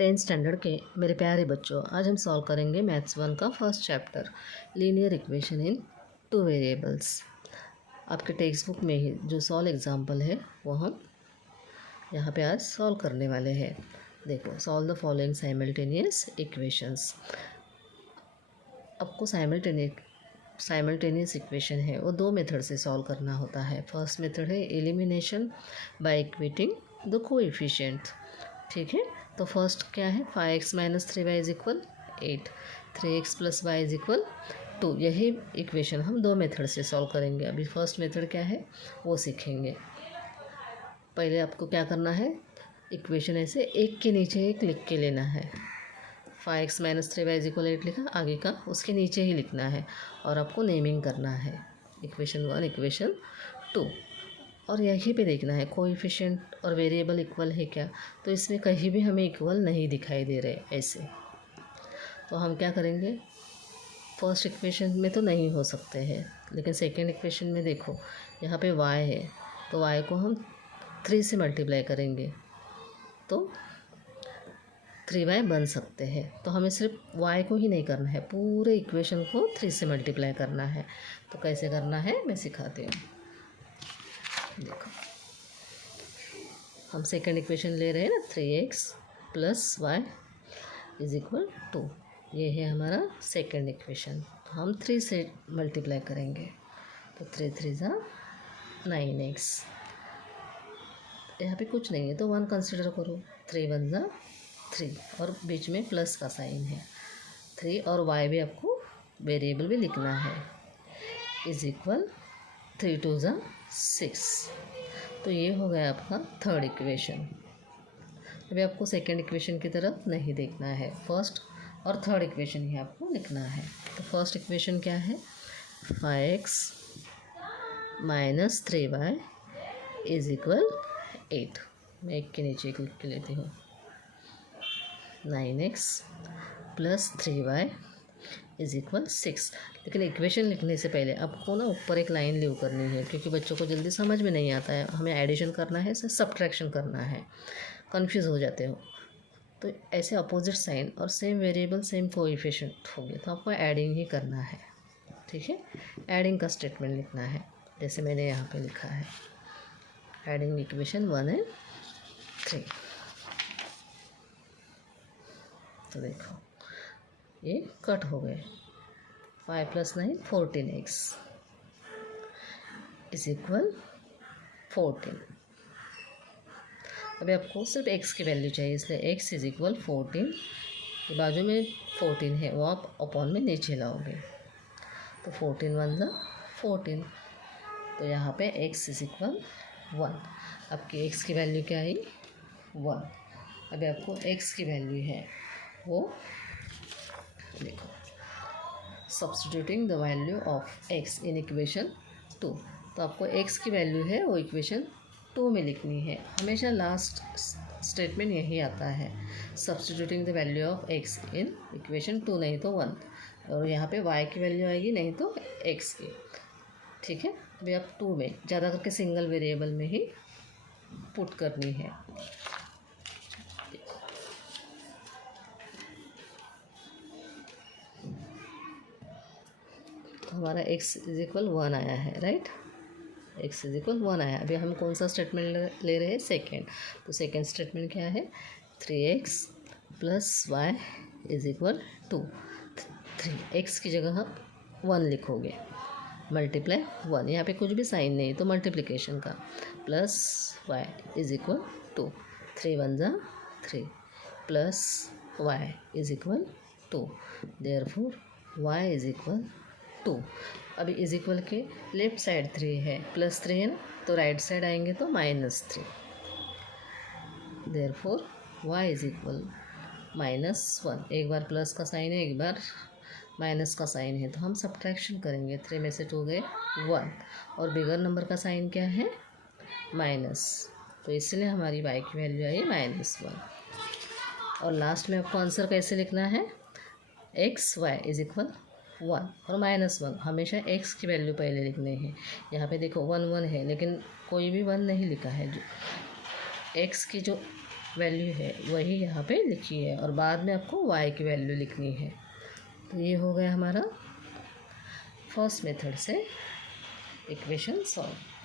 10th standard के मेरे प्यारे बच्चों, आज हम सॉल्व करेंगे मैथ्स 1 का first chapter linear equation in 2 variables. आपके टेक्स्ट बुक में ही जो सॉल्व एग्जाम्पल है वो हम यहाँ पे आज सॉल्व करने वाले हैं। देखो, solve the following simultaneous equations. आपको साइमल्टेनियस इक्वेशन है वो दो मेथड से सॉल्व करना होता है। फर्स्ट मेथड है elimination by equating the coefficient. ठीक है, तो फर्स्ट क्या है, 5x - 3y is equal 8, 3x + y is equal 2। यही इक्वेशन हम दो मेथड से सॉल्व करेंगे। अभी फर्स्ट मेथड क्या है वो सीखेंगे। पहले आपको क्या करना है, इक्वेशन ऐसे एक के नीचे एक लिख के लेना है। 5x - 3y इज इक्वल 8 लिखा, आगे का उसके नीचे ही लिखना है और आपको नेमिंग करना है इक्वेशन 1, इक्वेशन 2। और यहीं पे देखना है कोएफिशिएंट और वेरिएबल इक्वल है क्या, तो इसमें कहीं भी हमें इक्वल नहीं दिखाई दे रहे ऐसे। तो हम क्या करेंगे, फर्स्ट इक्वेशन में तो नहीं हो सकते हैं, लेकिन सेकेंड इक्वेशन में देखो यहाँ पे y है, तो y को हम 3 से मल्टीप्लाई करेंगे तो 3y बन सकते हैं। तो हमें सिर्फ y को ही नहीं करना है, पूरे इक्वेशन को 3 से मल्टीप्लाई करना है। तो कैसे करना है मैं सिखाती हूँ। देखो, हम सेकेंड इक्वेशन ले रहे हैं ना, 3x + y इज इक्वल 2। ये है हमारा सेकेंड इक्वेशन। तो हम 3 से मल्टीप्लाई करेंगे तो 3 3 ज़ा 9x। यहाँ पे कुछ नहीं है तो 1 कंसिडर करो, 3 1 ज़ा 3 और बीच में प्लस का साइन है 3, और y भी आपको वेरिएबल भी लिखना है, इज इक्वल 3 2 ज़ा 6। तो ये हो गया आपका थर्ड इक्वेशन। अभी आपको सेकेंड इक्वेशन की तरफ नहीं देखना है, फर्स्ट और थर्ड इक्वेशन ही आपको लिखना है। तो फर्स्ट इक्वेशन क्या है, 5x - 3y इज इक्वल 8। मैं एक के नीचे एक लिख के लेती हूँ, 9x + 3y इज इक्वल 6। लेकिन इक्वेशन लिखने से पहले आपको ना ऊपर एक लाइन लीव करनी है, क्योंकि बच्चों को जल्दी समझ में नहीं आता है। हमें एडिशन करना है, सब्ट्रैक्शन करना है, कंफ्यूज हो जाते हो। तो ऐसे अपोजिट साइन और सेम वेरिएबल सेम कोएफिशिएंट हो गए तो आपको एडिंग ही करना है। ठीक है, एडिंग का स्टेटमेंट लिखना है, जैसे मैंने यहाँ पे लिखा है, एडिंग इक्वेशन 1 एंड 3। तो देखो ये कट हो गए, 5 + 9 14x इज इक्वल 14। अभी आपको सिर्फ x की वैल्यू चाहिए, इसलिए x इज इक्वल 14। बाजू में 14 है वो आप अपॉन में नीचे लाओगे तो 14 1 ज़ा 14। तो यहाँ पे x इज इक्वल 1। आपकी x की वैल्यू क्या आई, 1। अभी आपको x की वैल्यू है वो देखो, substituting the value of x in equation 2। तो आपको x की वैल्यू है वो इक्वेशन 2 में लिखनी है। हमेशा लास्ट स्टेटमेंट यही आता है, substituting the value of x in equation 2, नहीं तो 1, और यहाँ पे y की वैल्यू आएगी नहीं तो x की। ठीक है, अभी आप 2 में ज़्यादा करके सिंगल वेरिएबल में ही पुट करनी है। तो हमारा x इज इक्वल 1 आया है, राइट, x इज इक्वल 1 आया। अभी हम कौन सा स्टेटमेंट ले रहे हैं, सेकेंड। तो सेकेंड स्टेटमेंट क्या है, 3x + y is equal 2। 3x की जगह आप 1 लिखोगे, मल्टीप्लाई 1, यहाँ पे कुछ भी साइन नहीं तो मल्टीप्लिकेशन का, प्लस y इज इक्वल 2। 3 1 ज़ा 3 plus y is equal 2। Therefore y is equal 2। अभी इज इक्वल के लेफ्ट साइड 3 है, +3 है ना, तो राइट साइड आएंगे तो -3। Therefore y is equal -1। एक बार प्लस का साइन है, एक बार माइनस का साइन है, तो हम सब्ट्रैक्शन करेंगे। 3 में से 2 गए 1, और बिगर नंबर का साइन क्या है, माइनस, तो इसलिए हमारी y की वैल्यू आई -1। और लास्ट में आपको आंसर कैसे लिखना है, x y इज इक्वल 1 और -1। हमेशा x की वैल्यू पहले लिखनी है। यहाँ पे देखो 1 1 है, लेकिन कोई भी 1 नहीं लिखा है। जो x की जो वैल्यू है वही यहाँ पे लिखी है और बाद में आपको y की वैल्यू लिखनी है। तो ये हो गया हमारा फर्स्ट मेथड से इक्वेशन सॉल्व।